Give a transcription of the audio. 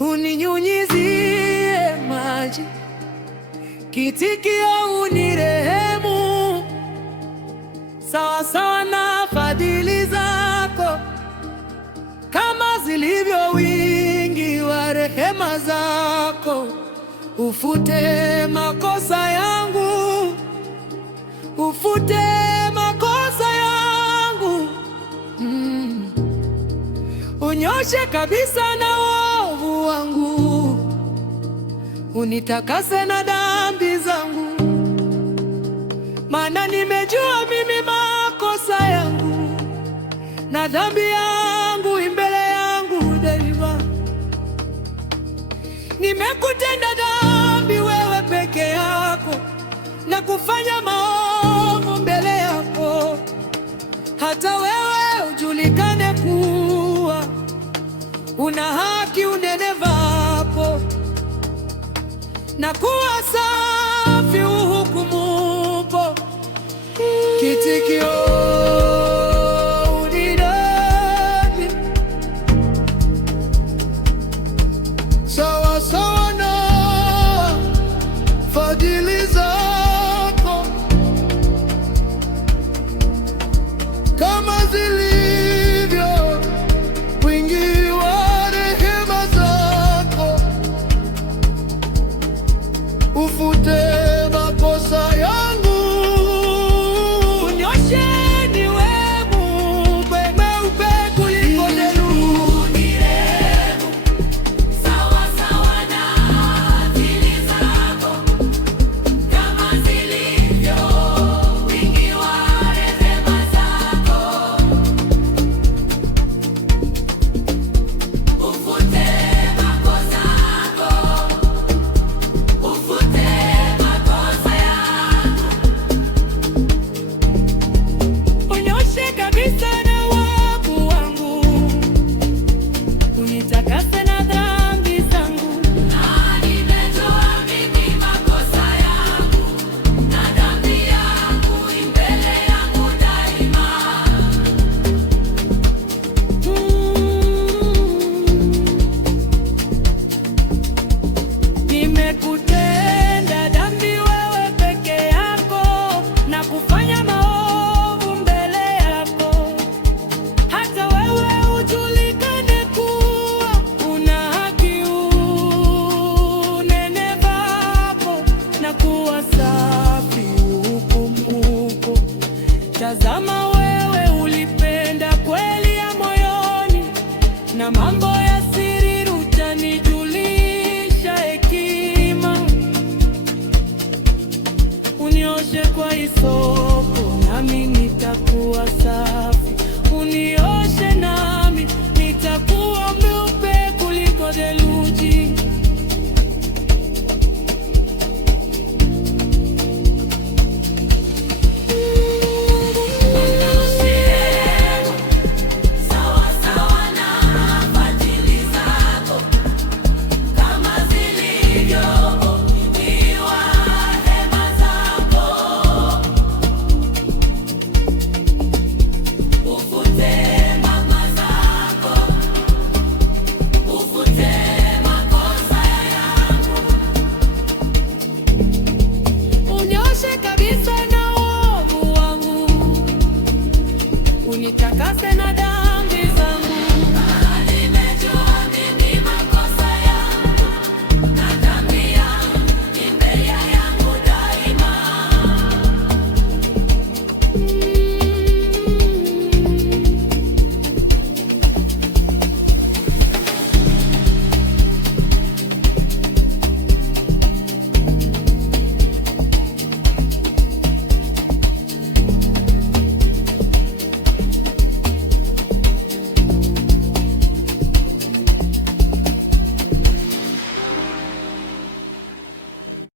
uninyunyizie maji, kitikio unirehemu, sawa sawa na fadhili zako, kama zilivyo wingi wa rehema zako. Ufute makosa yangu, ufute makosa yangu, unyoshe kabisa na uovu wangu, unitakase na dhambi zangu, maana nimejua mimi makosa yangu na dhambi yangu mbele yangu daima. Nimekutenda dhambi wewe peke yako na kufanya maovu mbele yako, hata wewe ujulikane kuwa una haki unenevapo, na kuwa safi uhukumupo. Kitikio unidani, sawa sawa na fadhili zako, kama zilivyo wingi wa rehema zako. Ufute makosa yangu, unyoshe niwe mweupe kuliko theluji. Sawa sawa na fadhili zako, kama zilivyo wingi wa rehema zako. Ufute makosa yangu, ufute makosa yangu, Unyoshe kabisa na wavu wangu, unitakase na dhambi zangu. na nimejua mimi makosa yangu na dhambi yangu mbele yangu daima. Nimekutenda dhambi wewe peke yako na kufanya maovu mbele yako, hata wewe ujulikane kuwa una haki unenevapo, na kuwa safi uhukumupo. Tazama, wewe ulipenda kweli ya moyoni, na mambo ya siri utanijulisha hekima. Unioshe kwa hisopo, nami nitakuwa safi.